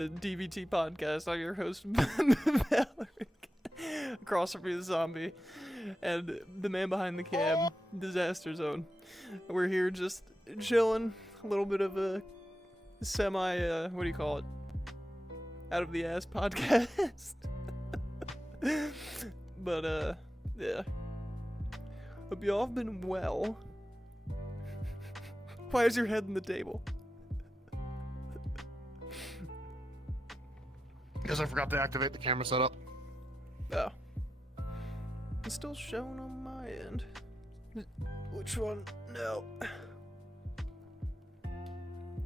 The DVT Podcast. I'm your host, Valerie. Across from me, the zombie, and the man behind the cam, Disaster Zone. We're here just chilling. A little bit of a semi, what do you call it? Out of the ass podcast. But, yeah. Hope y'all have been well. Why is your head on the table? Because I forgot to activate the camera setup. Oh. It's still showing on my end. Which one? No.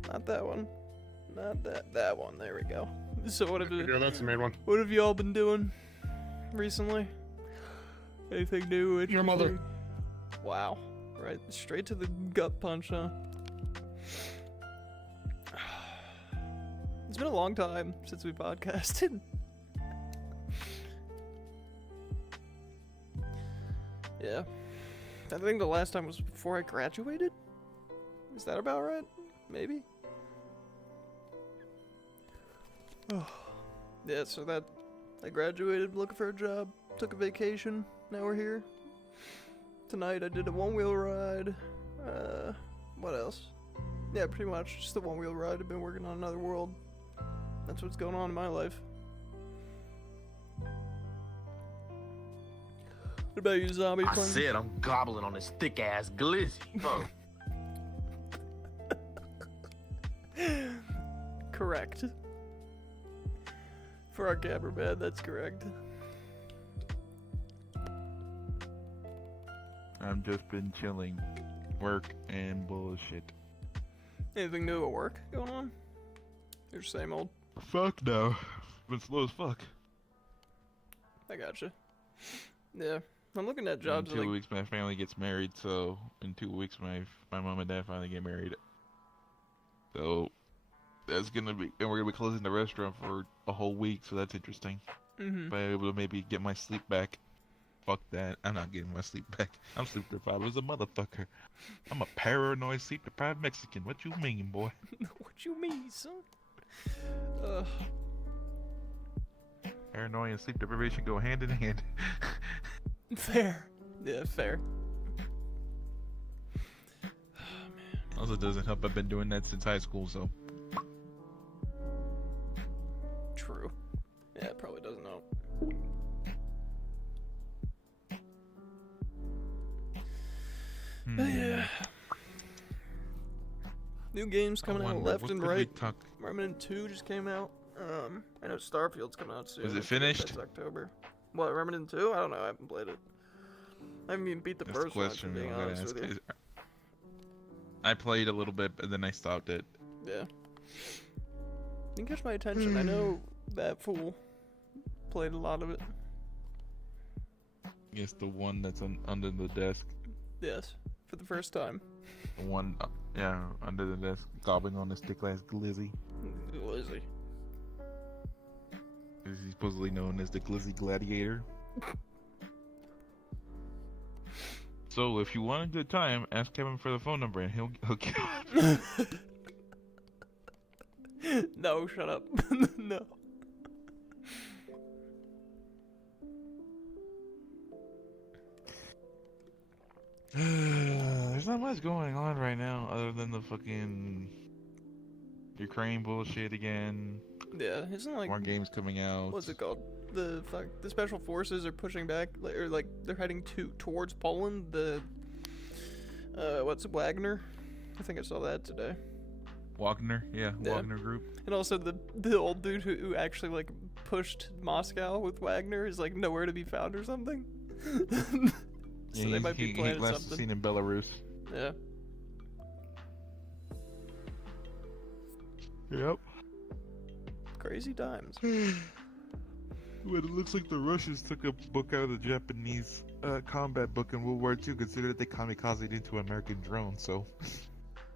Not that one. Not that one. There we go. So what have Yeah, that's the main one. What have y'all been doing recently? Anything new? Your mother. Wow. Right, straight to the gut punch, huh? It's been a long time since we podcasted. Yeah. I think the last time was before I graduated? Is that about right? Maybe? Oh. Yeah, so I graduated, looking for a job, took a vacation, now we're here. Tonight I did a one-wheel ride. What else? Yeah, pretty much just the one-wheel ride. I've been working on Another World. That's what's going on in my life. What about you, zombie? I said I'm gobbling on this thick-ass glizzy. Huh. Correct. For our cameraman, that's correct. I've just been chilling. Work and bullshit. Anything new at work going on? You're same old. Fuck no. Been slow as fuck. I gotcha. Yeah. I'm looking at jobs In 2 weeks my family gets married, so in 2 weeks my mom and dad finally get married. So that's gonna be, and we're gonna be closing the restaurant for a whole week, so that's interesting. Mm-hmm. If I'm able to maybe get my sleep back. Fuck that. I'm not getting my sleep back. I'm sleep deprived as a motherfucker. I'm a paranoid sleep deprived Mexican. What you mean, boy? What you mean, son? Paranoia and sleep deprivation go hand in hand. Fair. Yeah, fair. Also, it doesn't help. I've been doing that since high school, so. True. Yeah, it probably doesn't help. Yeah. New games coming out left and right. Remnant 2 just came out. I know Starfield's coming out soon. Is it finished? That's October. What, Remnant 2? I don't know. I haven't played it. I haven't even beat the That's first the one, to question be I'm gonna honest ask. with you. I played a little bit, but then I stopped it. Yeah. Didn't catch my attention. I know that fool played a lot of it. Yes, the one that's under the desk. Yes. For the first time. The one, yeah, under the desk, gobbling on this thick-ass glizzy. Glizzy. He's supposedly known as the Glizzy Gladiator. So, if you want a good time, ask Kevin for the phone number and he'll hook you up. No, shut up. No. There's not much going on right now other than the fucking Ukraine bullshit again. Yeah, isn't like More games coming out. what's it called? The special forces are pushing back, or like they're heading towards Poland. The what's it, Wagner? I think I saw that today. Wagner, yeah, Wagner Group. And also the old dude who actually like pushed Moscow with Wagner is like nowhere to be found or something. So Yeah, they might be planning last something. seen in Belarus. Yeah. Yep. Crazy times. But it looks like the Russians took a book out of the Japanese combat book in World War II, considering that they kamikazed into an American drone. So.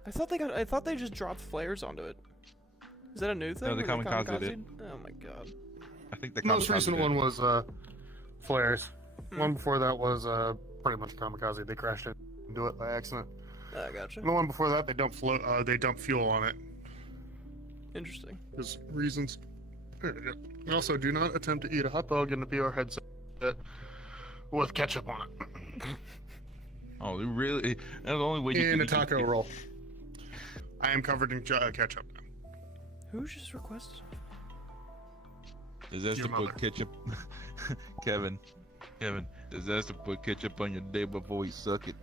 I thought they just dropped flares onto it. Is that a new thing? No, they kamikazed it. Oh my god. I think the Most recent one was flares. Hmm. One before that was pretty much kamikaze. They crashed it into it by accident. I gotcha. And the one before that, they dumped fuel on it. Interesting. There's reasons. There we go. And also, do not attempt to eat a hot dog in a VR headset with ketchup on it. Oh, really? That's the only way you In can a taco roll. I am covered in ketchup now. Who just requested? Does that Your to put mother. ketchup? Kevin, does that to put ketchup on your day before you suck it?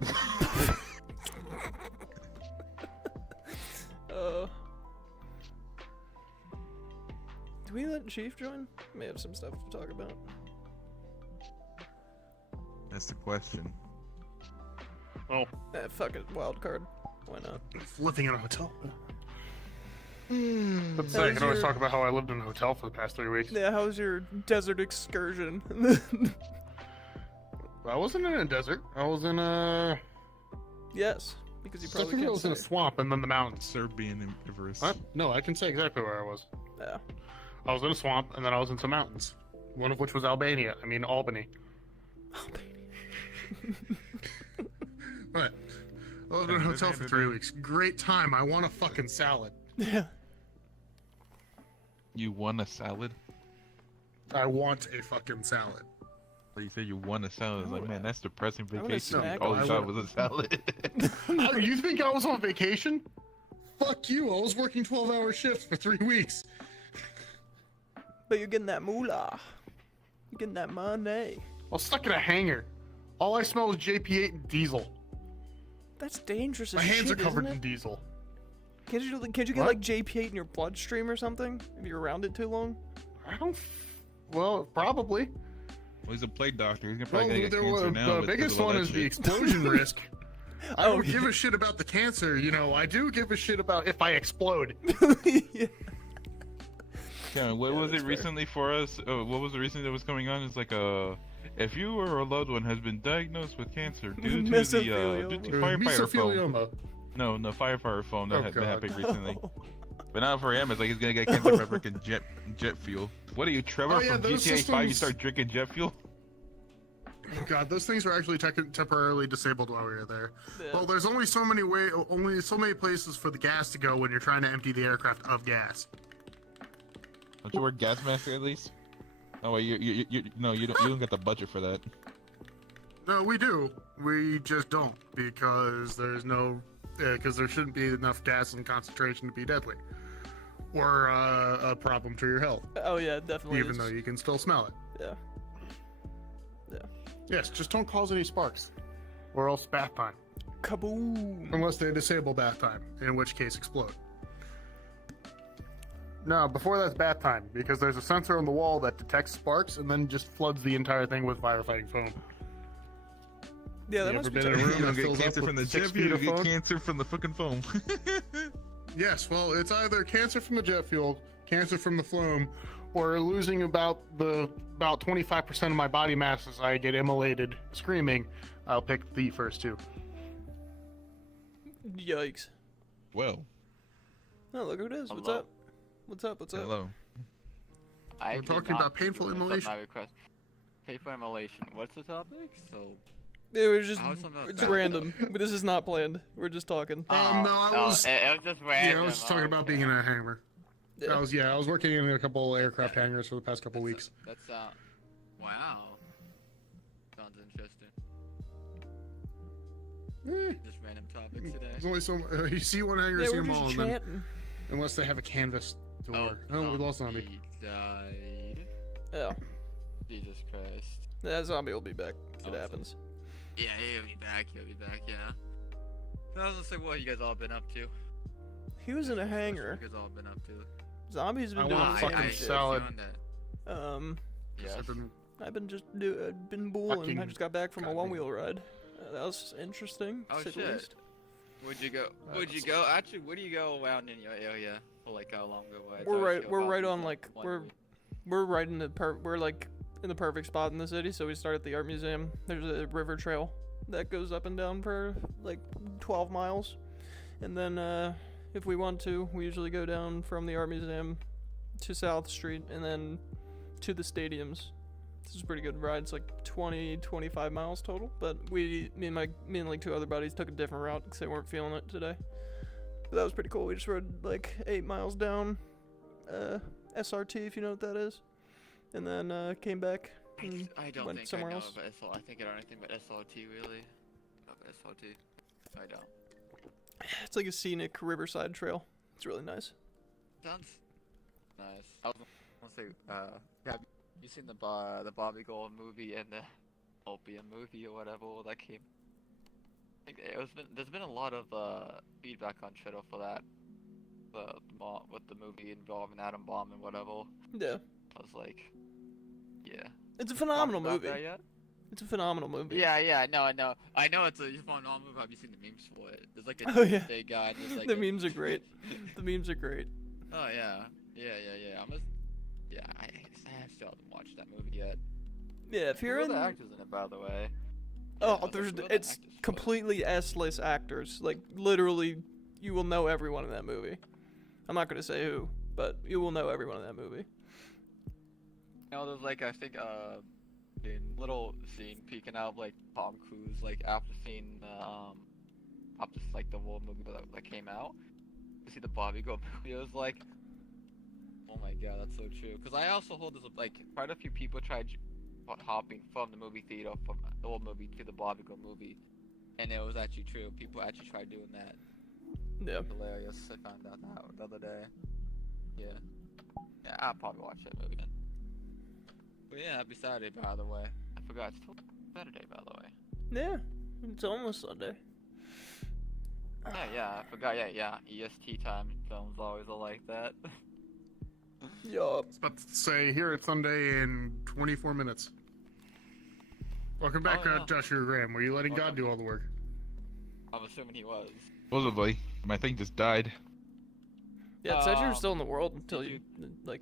Do we let Chief join? May have some stuff to talk about. That's the question. Oh, Fuck it, wild card. Why not? living in a hotel. Let's How's say, I can always your- talk about how I lived in a hotel for the past 3 weeks. Yeah, how was your desert excursion? I wasn't in a desert. I was in a... Yes, because you I probably think I can't was in a say. swamp and then the mountains. Serbian Everest. No, I can say exactly where I was. Yeah. I was in a swamp and then I was in some mountains. One of which was Albany. But I lived in a hotel for 3 weeks. Great time. I want a fucking salad. Yeah. You won a salad? I want a fucking salad. Like you said you won a salad. I was like, man, that's depressing wanna vacation. snack All on you that. thought was a salad. Oh, you think I was on vacation? Fuck you. I was working 12-hour shifts for 3 weeks. But you're getting that moolah. You're getting that money. I was stuck in a hangar. All I smell is JP8 and diesel. That's dangerous as My hands shit, are covered isn't in it? diesel. Can't you get What? like JP8 in your bloodstream or something? If you're around it too long? I don't... Well, probably. Well, he's a plague doctor. He's Well, probably gonna get cancer now. the because biggest of all one that is the shit. explosion risk. I Oh, don't give a shit about the cancer, you know. I do give a shit about if I explode. Yeah. Yeah, what Yeah, was that's it fair. recently for us? What was the recently that was coming on? It's like if you or a loved one has been diagnosed with cancer due to Mesothelioma. due to firefighter foam. Mesothelioma. No, firefighter foam that, Oh, that God. happened recently. But now for him, it's like he's gonna get cancer from freaking jet fuel. What are you, Trevor Oh, yeah, from those GTA 5? You systems- start drinking jet fuel? Oh, God, those things were actually temporarily disabled while we were there. Yeah. Well, there's only so many places for the gas to go when you're trying to empty the aircraft of gas. Don't you wear gas mask at least? Oh wait, you don't get the budget for that. No, we do. We just don't because there's no because there shouldn't be enough gas and concentration to be deadly or a problem to your health, Oh yeah, definitely. even is. though you can still smell it. Yeah. Yes, just don't cause any sparks, or else bath time. Kaboom. Unless they disable bath time, in which case explode. No, before that's bath time, because there's a sensor on the wall that detects sparks and then just floods the entire thing with firefighting foam. Yeah, that You must ever be been in a tough. room that fills up with 6 feet you of get foam? cancer from the fucking foam. Yes, well, it's either cancer from the jet fuel, cancer from the foam, or losing about 25% of my body mass as I get immolated screaming. I'll pick the first two. Yikes. Well, Oh, look who it is. What's Hello. up? What's up? What's up? hello. I We're did talking not about painful accept immolation. My request. Painful immolation. What's the topic? So. It was just How's something it's about- random. But this is not planned. We're just talking. No, I was- It was just random. Yeah, I was just talking about being in a hangar. I was working in a couple aircraft hangars for the past couple weeks. That's wow. Sounds interesting. Just random topics today. There's only so you see one hangar, Yeah, see we're them all, just and then, chatting. unless they have a canvas door. Oh, we lost zombie. Died. Yeah. Jesus Christ. That zombie will be back. It Oh, happens. Yeah, he'll be back. He'll be back. Yeah. I was gonna say, what you guys all been up to? He was in a What hangar. you guys all been up to? Zombies have I been want doing a fucking fucking shit. salad. Yes. I've been- I've been just been booling. I Fucking just got back from a goddamn- one-wheel ride. That was interesting. Oh, to say the shit. least. Would you go? Would you go? Actually, where do you go around in your area? For like how long ago? We're right on like we're right in the we're like in the perfect spot in the city. So we start at the art museum. There's a river trail that goes up and down for like 12 miles, and then if we want to, we usually go down from the art museum to South Street and then to the stadiums. This is a pretty good ride. It's like 25 miles total. But me and like two other buddies took a different route because they weren't feeling it today. But that was pretty cool. We just rode like 8 miles down SRT, if you know what that is, and then came back and I don't went think somewhere I know else. about SL. I think I know anything about SLT really. About SLT. I don't. It's like a scenic riverside trail. It's really nice. Sounds nice. I was gonna say, have you seen the Bobby Gold movie and the Opium movie or whatever that came? I think there's been a lot of feedback on Twitter for that. With the movie involving Adam Bomb and whatever. Yeah, I was like, yeah. it's a phenomenal Talked about movie. that yet? It's a phenomenal movie. Yeah, I know. I know it's a phenomenal movie. Have you seen the memes for it? There's like a Oh, yeah. big guy. And there's like The memes are great. The memes are great. Oh yeah. I still haven't watched that movie yet. Yeah, if you're Who are in, the actors in it, by the way? oh, Yeah, there's who are the it's actors for it? completely S-list actors. Like literally, you will know everyone in that movie. I'm not gonna say who, but you will know everyone in that movie. You know, there's like I think little scene peeking out like Tom Cruise like after seeing after like the war movie that came out. You see the Bobby Go movie. It was like, oh my god, that's so true. Because I also hold this like quite a few people tried hopping from the movie theater from the old movie to the Bobby Go movie, and it was actually true. People actually tried doing that. Yeah. Hilarious. I found out the other day. Yeah. Yeah, I'll probably watch that movie then. But yeah, happy Saturday, by the way. I forgot it's still Saturday, by the way. Yeah, it's almost Sunday. Yeah, I forgot. Yeah. EST time films always are like that. Yup. I was about to say, here it's Sunday in 24 minutes. Welcome back, Oh, yeah. Joshua Graham. Were you letting God do all the work? I'm assuming he was. Supposedly, my thing just died. Yeah, it said you were still in the world until did you like.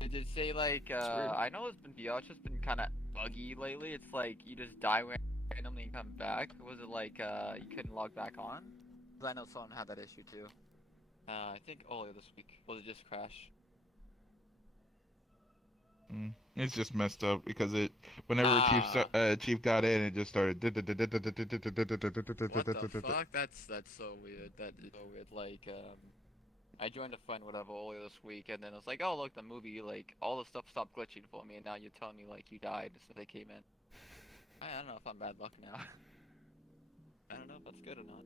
Did it say like weird. I know it's been just been kind of buggy lately. It's like you just die randomly and come back. Was it like you couldn't log back on? 'Cause I know someone had that issue too. I think earlier this week. Was it just crash? It's just messed up because whenever Chief got in, it just started. What the fuck? That's so weird. That is so weird. Like I joined a friend whatever earlier this week, and then it's like, oh look, the movie, like all the stuff stopped glitching for me, and now you're telling me like you died since they came in. I don't know if I'm bad luck now. I don't know if that's good or not.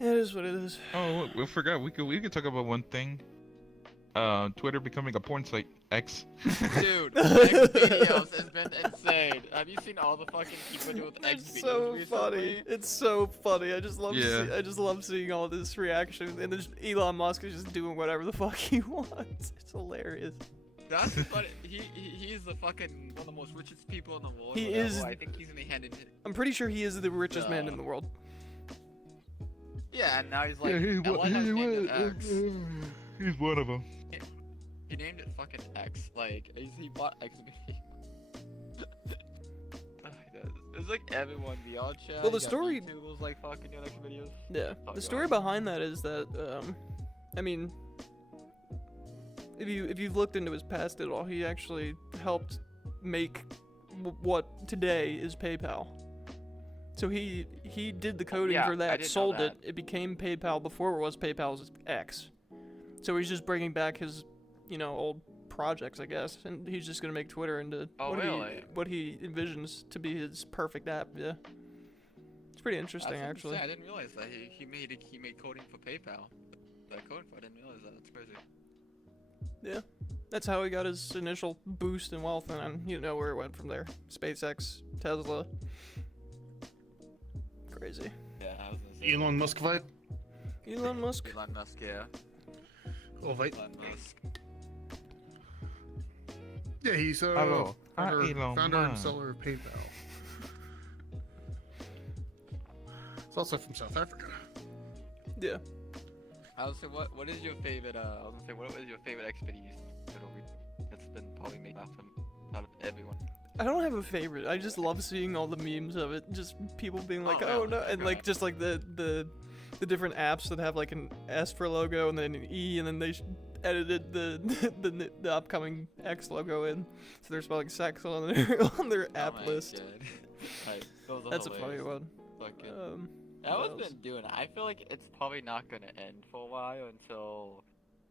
It is what it is. Oh, we forgot. We could talk about one thing. Twitter becoming a porn site. X. Dude, X videos has been insane. Have you seen all the fucking people do with X It's videos so recently? funny. It's so funny. I just love. Yeah. I just love seeing all this reaction, and then Elon Musk is just doing whatever the fuck he wants. It's hilarious. That's the funny. He's the fucking one of the most richest people in the world. He whatever. is- I think he's in the hand in. I'm pretty sure he is the richest man in the world. Yeah, and now he's like. Yeah, I like how he named it X. He's one of them. He named it fucking X. Like he bought X. It's like everyone beyond chat. Well, the you got story- YouTubers like fucking doing X videos. Yeah. Oh, The story God. behind that is that, I mean, if you've looked into his past at all, he actually helped make what today is PayPal. So he did the coding yeah, for I that, did know sold that. it. It became PayPal before it was PayPal's X. So he's just bringing back his, old projects, I guess, and he's just gonna make Twitter into Oh, really? what he envisions to be his perfect app. Yeah, it's pretty interesting, That's actually. insane. I didn't realize that he made coding for PayPal. That coding for I didn't realize that. That's crazy. Yeah, that's how he got his initial boost in wealth, and you know where it went from there. SpaceX, Tesla. Crazy. Yeah, I was gonna say. Elon Musk vibe? Elon Musk. Elon Musk, yeah. Oh, wait. Elon Musk. Yeah, he's Hello, founder Elon and Musk. seller of PayPal. It's also from South Africa. Yeah. I was say, what is your favorite? I was gonna say, what is your favorite X video that's been probably made out of everyone? I don't have a favorite. I just love seeing all the memes of it. Just people being like, Oh, "Oh no," yeah. and like just like the different apps that have like an S for logo and then an E, and then they edited the upcoming X logo in, so they're spelling sex on their app Oh my list. God. Right, those are That's a funny hilarious. one. Fucking. That what was else? been doing. I feel like it's probably not gonna end for a while until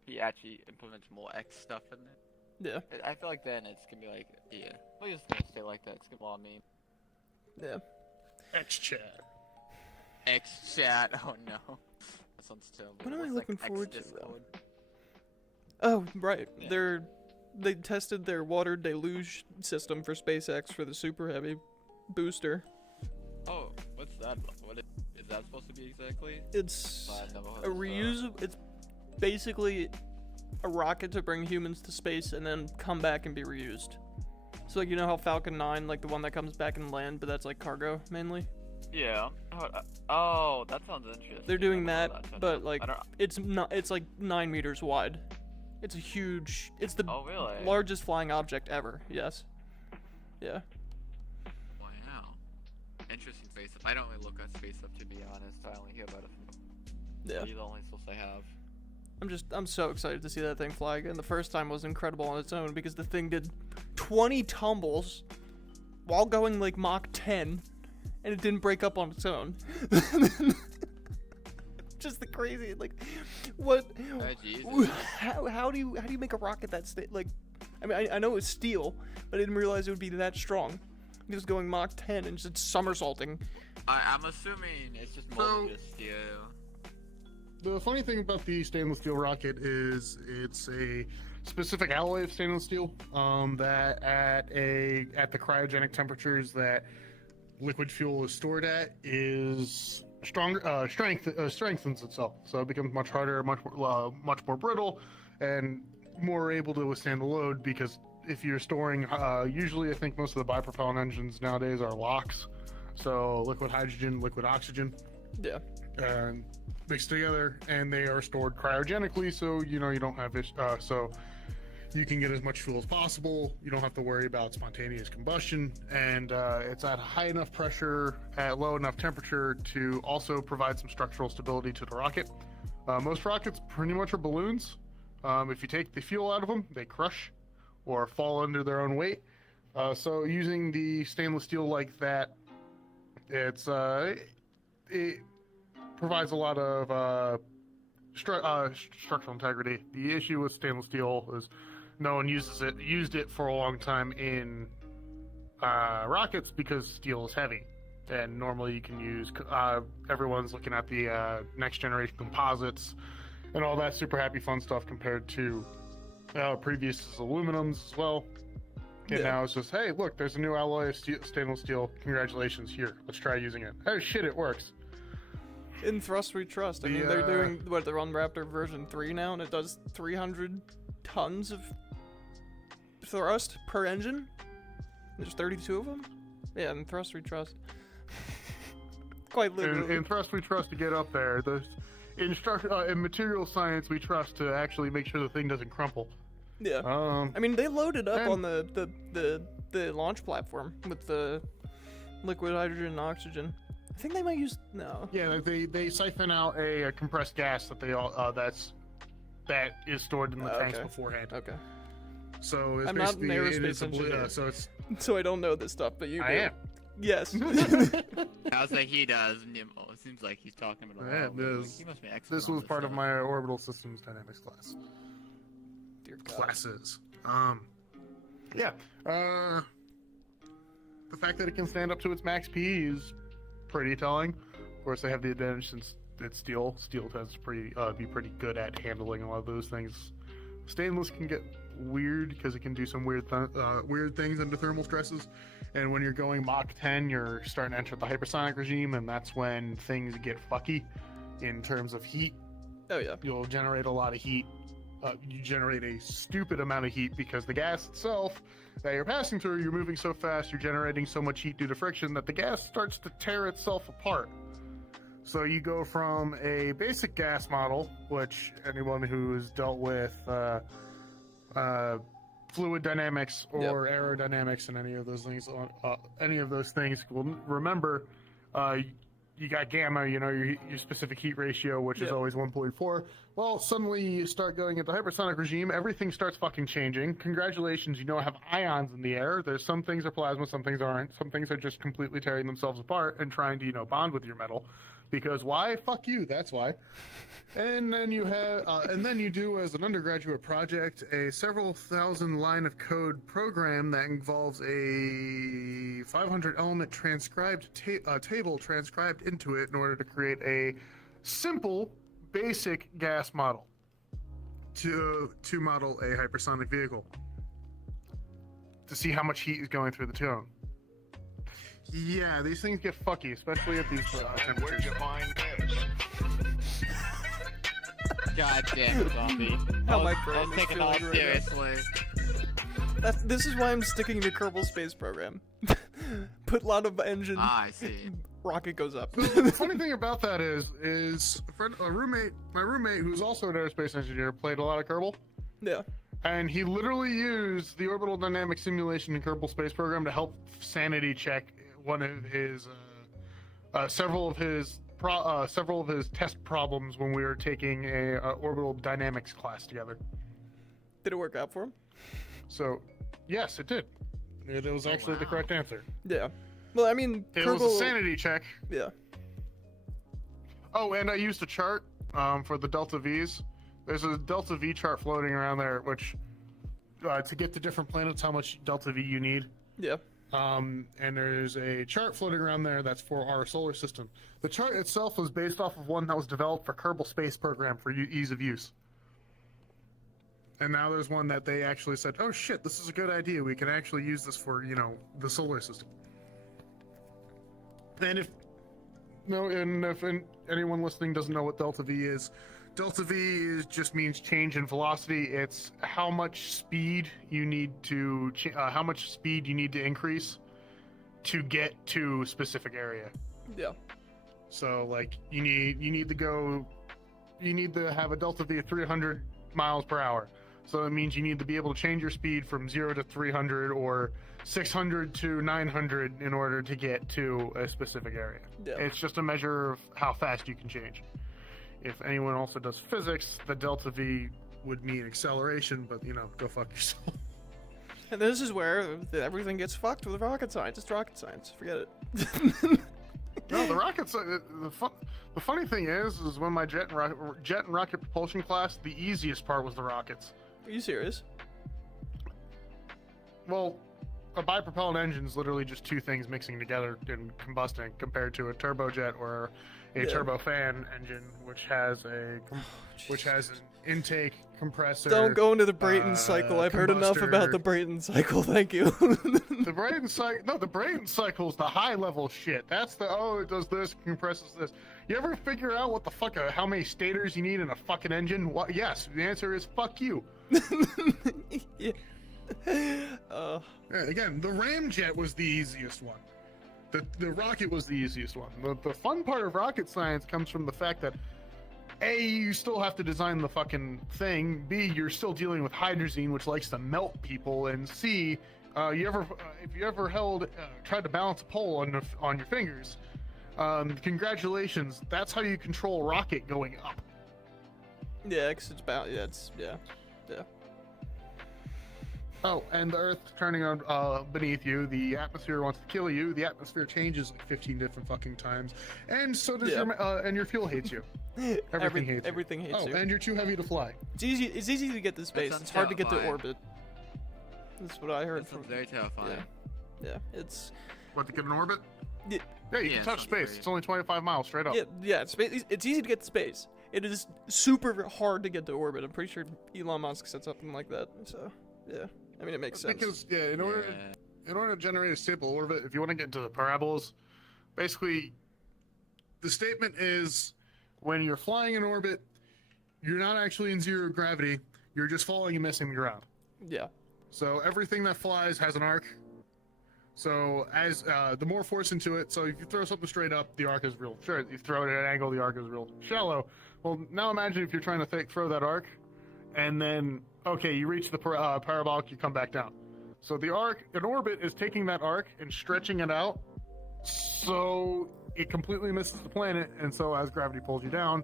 he actually implements more X stuff in it, Yeah. I feel like then it's gonna be like, yeah, we're just gonna stay like that. It's gonna be mean. Yeah. X-Chat. X chat. Oh no, that sounds terrible. What am I What's, looking X forward to, Discord? Oh, right. Yeah. They tested their water deluge system for SpaceX for the Super Heavy booster. Oh, what's that? What is that supposed to be exactly? It's I've never heard a of that. reusable. It's basically a rocket to bring humans to space and then come back and be reused. So like, you know how Falcon 9, like the one that comes back and land, but that's like cargo mainly. Yeah. Oh, that sounds interesting. They're doing I've never that, heard of but like I don't. it's not. It's like 9 meters wide. It's a huge. It's the Oh really? largest flying object ever. Yes. Yeah. Wow. Interesting space up. I don't really look at space up to be honest. I only hear about it from Yeah. the only source I have. I'm so excited to see that thing fly again. The first time was incredible on its own because the thing did 20 tumbles while going like Mach 10 and it didn't break up on its own. Just the crazy, like, what? Oh, Jesus. How do you make a rocket that like? I mean, I know it's steel, but I didn't realize it would be that strong. It was going Mach 10 and just somersaulting. I'm assuming it's just more So- than just steel. The funny thing about the stainless steel rocket is it's a specific alloy of stainless steel that at the cryogenic temperatures that liquid fuel is stored at is stronger strengthens itself, so it becomes much harder, much more brittle, and more able to withstand the load. Because if you're storing, usually I think most of the bipropellant engines nowadays are LOX, so liquid hydrogen, liquid oxygen, Yeah. and mixed together, and they are stored cryogenically, so you don't have so you can get as much fuel as possible. You don't have to worry about spontaneous combustion, and it's at high enough pressure at low enough temperature to also provide some structural stability to the rocket. Most rockets pretty much are balloons. If you take the fuel out of them, they crush or fall under their own weight. So using the stainless steel like that, it provides a lot of structural integrity. The issue with stainless steel is no one used it for a long time in rockets because steel is heavy, and normally you can use. Everyone's looking at the next generation composites and all that super happy fun stuff compared to previous aluminums as well. And Yeah. now it's just, hey, look, there's a new alloy of stainless steel. Congratulations, here, let's try using it. Oh shit, it works. In Thrust We Trust. I mean, they're doing they're on Raptor version 3 now, and it does 300 tons of thrust per engine. There's 32 of them. Yeah, in Thrust We Trust. Quite literally. In Thrust we trust to get up there. In material science we trust to actually make sure the thing doesn't crumple. Yeah. I mean, they loaded up and- on the launch platform with the liquid hydrogen and oxygen. I think they might use no. Yeah, they siphon out a compressed gas that that is stored in the tanks Okay. beforehand. Okay. So it's I'm not an basically it aerospace is a engineer. so it's So I don't know this stuff, but you I do. am. Yes. I was like, he does. Nemo. It seems like he's talking about. Yeah, He must be expert this on was part of stuff. my orbital systems dynamics class. Dear God. Classes. Yeah. The fact that it can stand up to its max P is pretty telling. Of course, they have the advantage since it's steel. Steel tends to be pretty good at handling a lot of those things. Stainless can get weird because it can do some weird things under thermal stresses. And when you're going Mach 10, you're starting to enter the hypersonic regime, and that's when things get fucky in terms of heat. Oh yeah. You'll generate a lot of heat. You generate a stupid amount of heat because the gas itself that you're passing through, you're moving so fast, you're generating so much heat due to friction that the gas starts to tear itself apart. So you go from a basic gas model, which anyone who's dealt with fluid dynamics or aerodynamics and any of those things will remember. You got gamma, your specific heat ratio, which is always 1.4. Well, suddenly you start going into hypersonic regime, everything starts fucking changing. Congratulations, you now have ions in the air. There's some things are plasma, some things aren't. Some things are just completely tearing themselves apart and trying to, bond with your metal. Because why? Fuck you. That's why. And then you have, and then you do as an undergraduate project a several thousand line of code program that involves a 500 element transcribed table transcribed into it in order to create a simple, basic gas model to model a hypersonic vehicle to see how much heat is going through the tube. Yeah, these things get fucky, especially at these temperatures. Where'd you find this? God damn it, zombie. How my I brain was is taking all feeling right now. seriously. This is why I'm sticking to Kerbal Space Program. Put a lot of engine, I see. rocket goes up. The funny thing about that is my roommate, who's also an aerospace engineer, played a lot of Kerbal, Yeah. and he literally used the orbital dynamic simulation in Kerbal Space Program to help sanity check one of his several of his test problems when we were taking a orbital dynamics class together. Did it work out for him? So, yes, it did. It was actually the correct answer. Yeah. Well, I mean, It Kerbal, was a sanity check. Yeah. Oh, and I used a chart for the Delta Vs. There's a Delta V chart floating around there, which to get to different planets, how much Delta V you need. Yeah. And there's a chart floating around there that's for our solar system. The chart itself was based off of one that was developed for Kerbal Space Program for ease of use. And now there's one that they actually said, oh shit, this is a good idea. We can actually use this for, the solar system. And if anyone listening doesn't know what Delta V is, Delta V just means change in velocity. It's how much speed you need to increase to get to a specific area. Yeah. So like you need to have a Delta V of 300 miles per hour. So it means you need to be able to change your speed from 0 to 300 or 600 to 900 in order to get to a specific area. Yeah. It's just a measure of how fast you can change. If anyone also does physics, the Delta V would mean acceleration, but go fuck yourself. And this is where everything gets fucked with rocket science. It's rocket science. Forget it. No, the rockets. The funny thing is when my jet and rocket propulsion class, the easiest part was the rockets. Are you serious? Well, a bipropellant engine is literally just two things mixing together and combusting, compared to a turbojet or a turbofan engine, which has an intake, compressor. Don't go into the Brayton cycle. I've heard enough about the Brayton cycle. Thank you. The Brayton cycle. No, the Brayton cycle is the high level shit. That's it does this, compresses this. You ever figure out what the fuck? How many stators you need in a fucking engine? What? Yes, the answer is fuck you. Yeah. Yeah, again, the ramjet was the easiest one. The rocket was the easiest one. The fun part of rocket science comes from the fact that A, you still have to design the fucking thing. B, you're still dealing with hydrazine, which likes to melt people. And C, if you ever tried to balance a pole on your fingers, congratulations. That's how you control a rocket going up. Yeah, because it's about yeah. Oh, and the Earth turning on beneath you. The atmosphere wants to kill you. The atmosphere changes like 15 different fucking times, and so does your fuel hates you. Everything hates you. Everything hates you. Oh, and you're too heavy to fly. It's easy to get to space. sounds It's hard to get to terrifying. orbit. That's what I heard That from. sounds very terrifying. Yeah, it's What, to get in orbit? Yeah. Yeah, you Yeah, can touch sounds space. great. It's only 25 miles straight up. yeah. It's easy to get to space. It is super hard to get to orbit. I'm pretty sure Elon Musk said something like that. So yeah, I mean it makes sense. Because in order to generate a stable orbit, if you want to get into the parabolas, basically, the statement is when you're flying in orbit, you're not actually in zero gravity. You're just falling and missing the ground. Yeah. So everything that flies has an arc. So as the more force into it, so if you throw something straight up, the arc is real. Sure, you throw it at an angle, the arc is real shallow. Well, now imagine if you're trying to throw that arc, and then you reach the parabolic, you come back down. So the arc, an orbit, is taking that arc and stretching it out, so it completely misses the planet. And so as gravity pulls you down,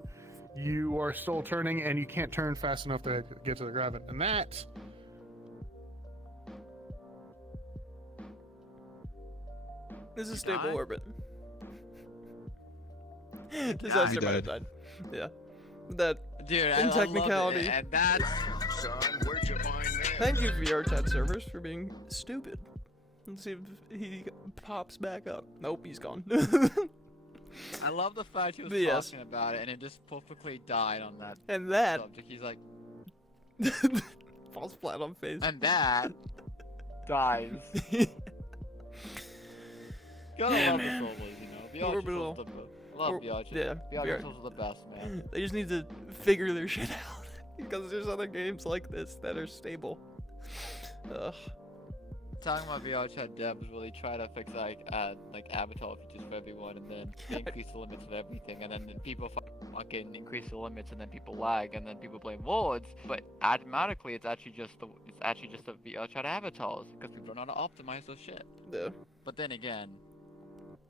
you are still turning, and you can't turn fast enough to get to the gravity. And that. This is a stable Die? orbit. Disaster He might have died. died. Yeah. That. Dude, In technicality. and that's Son, where'd you find this? Thank you, VR chat servers, for being stupid. Let's see if he pops back up. Nope, he's gone. I love the fact he was But yes. talking about it, and it just perfectly died on that And that subject. He's like, falls flat on face. and that dies. Gotta love the solos, you know. Orbital. VR's the love VR's. Yeah, VR's VR. are the best, man. They just need to figure their shit out. Because there's other games like this that are stable. Ugh. Talking about VR chat devs really try to fix like avatar features for everyone, and then they increase the limits of everything, and then people fucking increase the limits, and then people lag, and then people blame wards. But automatically, it's actually just the VR chat avatars because people don't know how to optimize those shit. Yeah. But then again,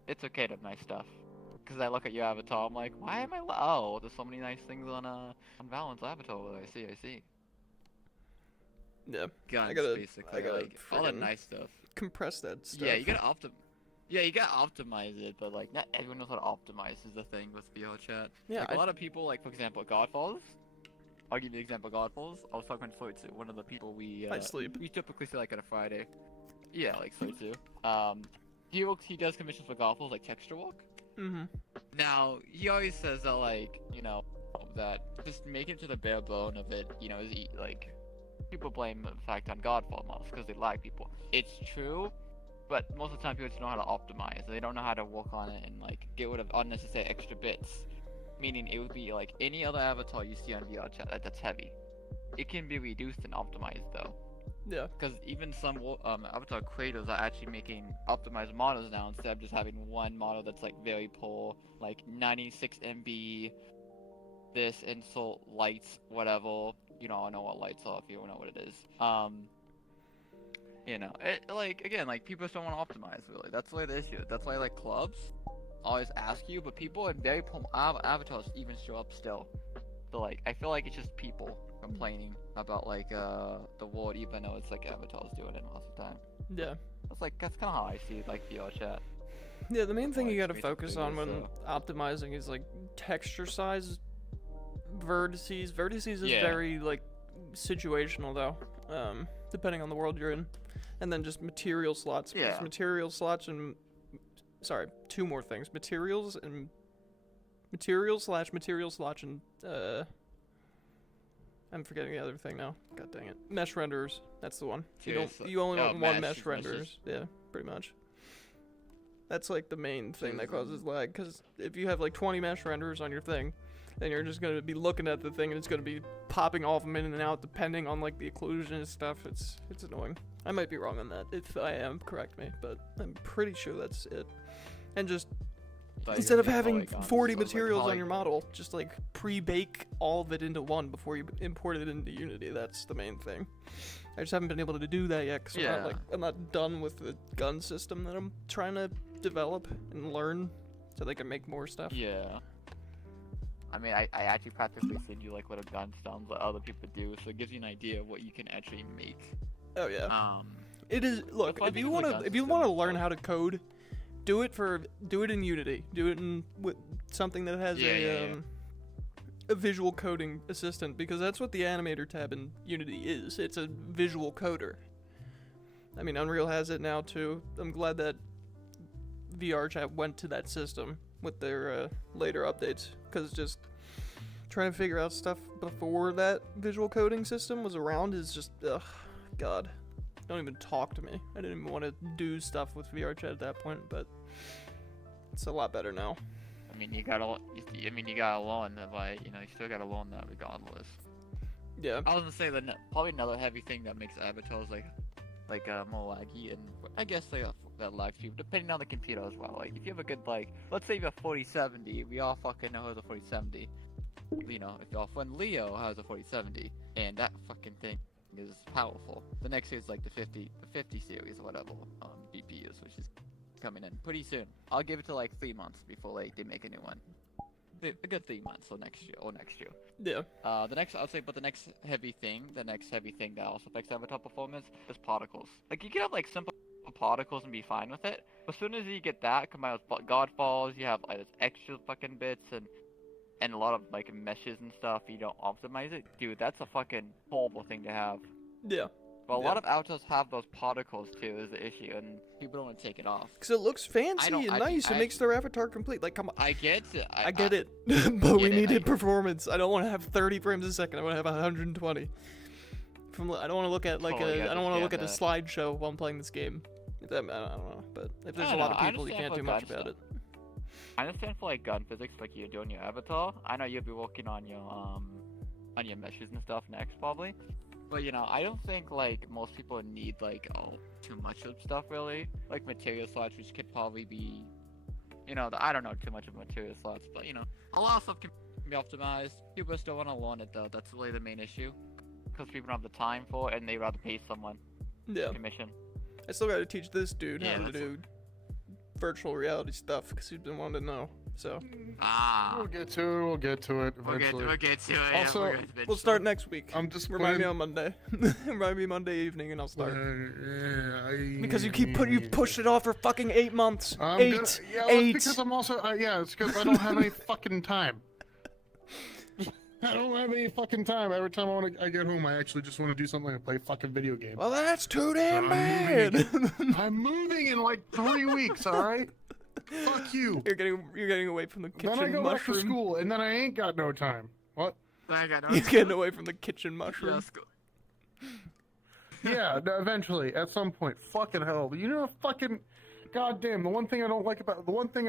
it's okay to have nice stuff. Because I look at your avatar, I'm like, why am I? Oh, there's so many nice things on Valent's avatar. I see. Yeah. Guns, gotta- basically, I gotta like all the friggin' nice stuff. Compress that stuff. Yeah, you gotta optimize it, but like not everyone knows how to optimize is the thing with VR chat. Yeah, Like, a lot of people, like for example, Godfalls. I'll give you an example. Godfalls. I was talking to one of the people we I sleep. we typically see like on a Friday. Yeah, like so too. He does commissions for Godfalls like texture walk. Mm-hmm. Now he always says that like that just make it to the bare bone of it. Is like people blame the fact on Godfall models because they lag people. It's true. But most of the time, people just know how to optimize. They don't know how to work on it and like get rid of unnecessary extra bits. Meaning, it would be like any other avatar you see on VR chat that's heavy. It can be reduced and optimized though, Yeah. because even some avatar creators are actually making optimized models now instead of just having one model that's like very poor, like 96 MB, this insult lights whatever. I don't know what lights are if you don't know what it is. People just don't want to optimize, really. That's the way the issue is. That's why, like, clubs always ask you, but people in very avatars even show up still. So, like, I feel like it's just people complaining about, like, the world, even though it's, like, avatars doing it most of the time. Yeah. That's kind of how I see, like, VR chat. Yeah, the main thing you Like, gotta focus on when basically, optimizing is like texture size, vertices. Vertices is Yeah. very like situational though, depending on the world you're in, and then just material slots. because Yeah. Material slots and two more things: materials and material slash and I'm forgetting the other thing now. God dang it! Mesh renderers. That's the one. You only want one mesh renderers. Yeah, pretty much. That's like the main thing that causes lag, because if you have like 20 mesh renderers on your thing, then you're just gonna be looking at the thing and it's gonna be popping off them in and out depending on like the occlusion and stuff. It's annoying. I might be wrong on that. If I am, correct me, but I'm pretty sure that's it. And just instead of having 40 materials on your model, just like pre-bake all of it into one before you import it into Unity. That's the main thing. I just haven't been able to do that yet because I'm not done with the gun system that I'm trying to develop and learn so they can make more stuff. Yeah. I mean, I actually practically send you like little gun sounds that other people do, so it gives you an idea of what you can actually make. Oh yeah. It is. Look, fun if thing you is, want like, to, gun learn systems, how to code, do it in Unity. Do it in with something that has a visual coding assistant, because that's what the animator tab in Unity is. It's a visual coder. I mean, Unreal has it now too. I'm glad that VR chat went to that system with their later updates, because just trying to figure out stuff before that visual coding system was around is just, God. Don't even talk to me. I didn't even want to do stuff with VR chat at that point, but it's a lot better now. I mean, you gotta learn that, like, you still gotta learn that regardless. Yeah. I was gonna say that probably another heavy thing that makes avatars more laggy, and I guess that lags people depending on the computer as well. Like, if you have a good, like, let's say you have a 4070, we all fucking know who's a 4070. If our friend Leo has a 4070, and that fucking thing is powerful. The next is like the 50 series or whatever GPUs, which is coming in pretty soon. I'll give it to like 3 months before they make a new one. A good 3 months, so next year. Yeah. The next heavy thing that also affects avatar performance is particles. Like, you can have like simple particles and be fine with it. As soon as you get that combined with God falls, you have like this extra fucking bits and a lot of like meshes and stuff. You don't optimize it, dude. That's a fucking horrible thing to have. Yeah. But a Yeah. lot of avatars have those particles too, is the issue, and people don't want to take it off. Because it looks fancy don't- and I- nice. It I- makes their avatar complete. Like, come on. I get it. I get it, but we get it, needed performance. I don't want to have 30 frames a second. I want to have 120. I don't want to look at like Totally I don't want to look at a understand slideshow while I'm playing this game. I don't know, but if there's I a lot of know, I people, you understand can't do for much gun about it. I understand for like gun physics, like you're doing your avatar. I know you'll be working on your meshes and stuff next probably. But you know, I don't think like most people need like too much of stuff really. Like material slots, which could probably be, you know, I don't know too much of material slots, but you know, a lot of stuff can be optimized. People still want to learn it though. That's really the main issue, because people don't have the time for it and they rather pay someone Yeah, commission. I still got to teach this dude Yeah, how to that's do virtual reality stuff because he's been wanting to know. So We'll get to it. We'll get to it eventually. We'll get to it. Also, yeah, we'll get to it we'll start next week. I'm just Remind me playing- on Monday. Remind me Monday evening, and I'll start. Yeah, Because you pushed it off for fucking 8 months. I'm Eight. gonna- yeah, well, Eight. it's because I'm also it's because I don't have any fucking time. I don't have any fucking time. Every time I get home, I actually just want to do something and play fucking video games. Well, that's too damn I'm bad. I'm moving in like 3 weeks. All right. Fuck you. You're getting away from the Then I kitchen go back to mushroom. school, and then I ain't got no time. What? I got You're getting away from the kitchen mushroom. Yeah, no, eventually, at some point. Fucking hell. You know, fucking. Goddamn, the one thing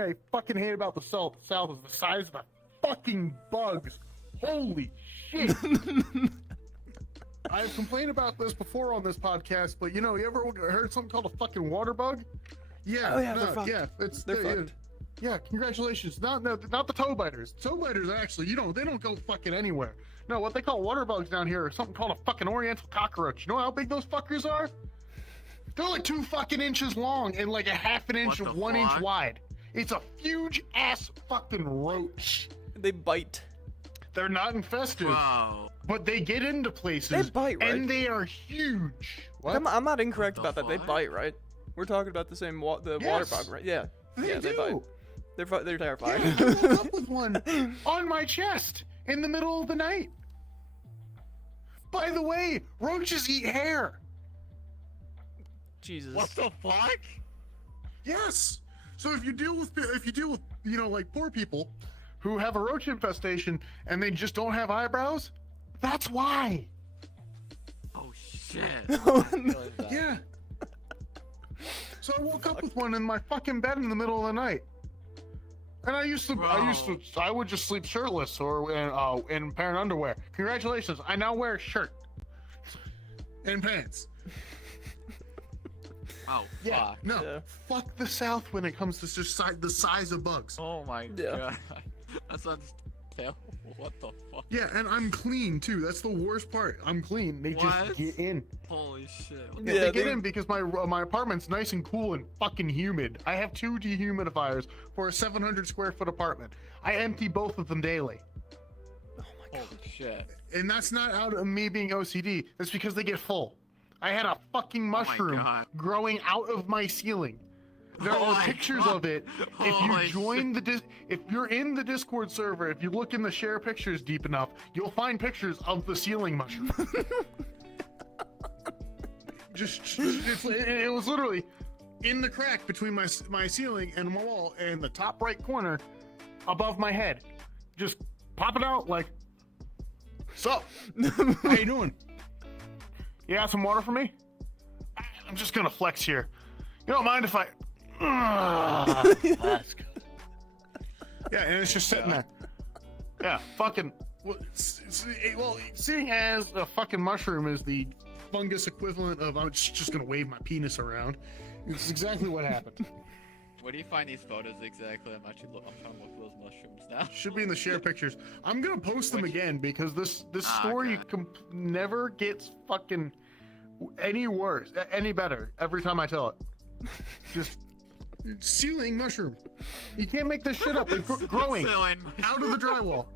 I fucking hate about the South is the size of the fucking bugs. Holy shit. I've complained about this before on this podcast, but you know, you ever heard something called a fucking water bug? Yeah, Oh, yeah, they're fucked. yeah, They're fucked. Yeah, congratulations. Not the toe biters. Toe biters actually, they don't go fucking anywhere. No, what they call water bugs down here are something called a fucking oriental cockroach. You know how big those fuckers are? They're like 2 fucking inches long and like a half an inch What of the 1 inch fuck? wide. It's a huge ass fucking roach. They bite. They're not infested, Wow. but they get into places. They bite, right? And they are huge. What? I'm not incorrect What about the that. They fuck? bite, right? We're talking about the same water Yes. bug, right? Yeah. They yeah, do. they bite. They're terrifying. Yeah, I woke up with one on my chest in the middle of the night. By the way, roaches eat hair. Jesus. What the fuck? Yes. So if you deal with like poor people who have a roach infestation and they just don't have eyebrows, that's why. Oh shit. Yeah. So I woke up with one in my fucking bed in the middle of the night. And I would just sleep shirtless or in parent underwear. Congratulations, I now wear a shirt and pants. Oh Yeah, fuck. no, Yeah. fuck the South when it comes to just the size of bugs. Oh my Yeah. god. That sounds terrible. What the fuck? Yeah, and I'm clean too. That's the worst part. I'm clean. They What? just get in. Holy shit. Yeah, Yeah, they get they- in because my apartment's nice and cool and fucking humid. I have 2 dehumidifiers for a 700 square foot apartment. I empty both of them daily. Holy shit. And that's not out of me being OCD. That's because they get full. I had a fucking mushroom God. growing out of my ceiling. There Oh are my pictures God. of it. If you Holy join if you're in the Discord server, if you look in the share pictures deep enough, you'll find pictures of the ceiling mushroom. It was literally in the crack between my ceiling and my wall, in the top right corner, above my head, just popping out like, "Sup? How you doing? You got some water for me? I'm just gonna flex here. You don't mind if I?" That's good. Yeah, and it's just sitting there. Yeah, fucking. Well, seeing as a fucking mushroom is the fungus equivalent of I'm just gonna wave my penis around, it's exactly what happened. Where do you find these photos exactly? I'm trying to look for those mushrooms now. Should be in the share pictures. I'm gonna post them Which- again because this Ah, story okay. never gets fucking any worse, any better every time I tell it. Just ceiling mushroom. You can't make this shit up. It's growing Ceiling. out of the drywall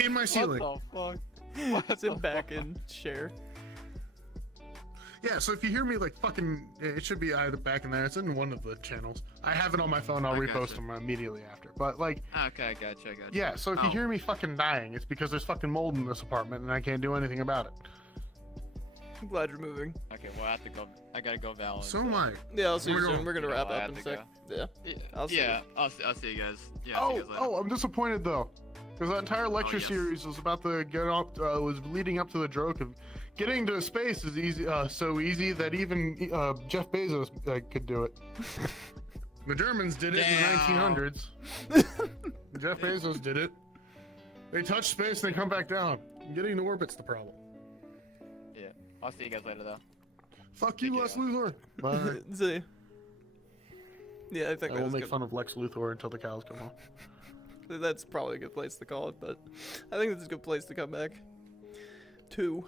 in my ceiling. What the fuck? It's in back in share. Yeah, so if you hear me like fucking, it should be either back in there. It's in one of the channels. I have it on my phone. I'll I repost gotcha. them immediately after. But like, Okay, I gotcha. yeah. So if you Oh. hear me fucking dying, it's because there's fucking mold in this apartment and I can't do anything about it. I'm glad you're moving. Okay, well, I have to go. I gotta go, Val. So am I. Yeah, I'll see you We're soon. going- We're gonna You know, wrap I up have in a to sec. Yeah. I'll see Yeah, I'll see you guys. Yeah, see you guys later. Oh, I'm disappointed though, because that entire lecture yes. series was about to get up, was leading up to the joke of getting to space is easy, so easy that even Jeff Bezos could do it. The Germans did it in the Damn. 1900s. Jeff Bezos did it. They touch space and they come back down. Getting to orbit's the problem. Yeah, I'll see you guys later though. Fuck you, Lex Luthor. Bye. See. Yeah, I think I that will was make good. fun of Lex Luthor until the cows come home. That's probably a good place to call it, but I think it's a good place to come back to.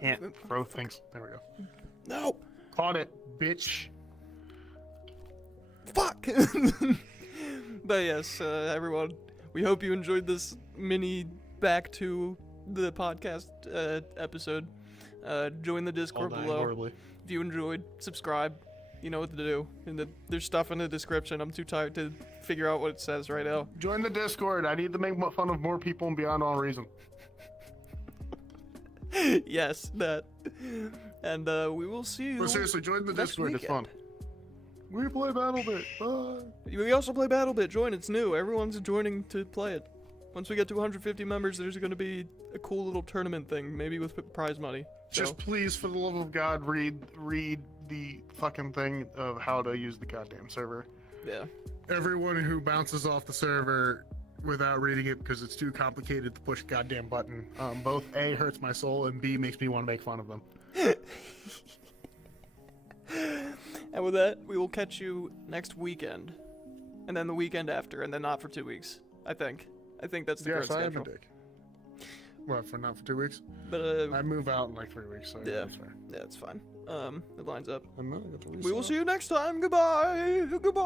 Can't throw things. There we go. No! Caught it, bitch. Fuck! But yes, everyone, we hope you enjoyed this mini back to the podcast episode. Join the All Discord dying below. horribly. If you enjoyed, subscribe. You know what to do. And there's stuff in the description. I'm too tired to figure out what it says right now. Join the Discord. I need to make fun of more people and beyond all reason. Yes, that. And we will see you. But seriously, join the next Discord. It's weekend. fun. We play BattleBit. Bye. We also play BattleBit. Join. It's new. Everyone's joining to play it. Once we get to 150 members, there's going to be a cool little tournament thing, maybe with prize money. So, Just please, for the love of God, read the fucking thing of how to use the goddamn server. yeah. Everyone who bounces off the server without reading it because it's too complicated to push a goddamn button, both A, hurts my soul, and B, makes me want to make fun of them. And with that, we will catch you next weekend. And then the weekend after, and then not for 2 weeks. I think that's the Yes, current I am a schedule. dick. What, for not for 2 weeks? But I move out in like 3 weeks, so Yeah. that's fair. yeah, it's fine. It lines up. I'm not gonna We will see you next time. Goodbye. Goodbye.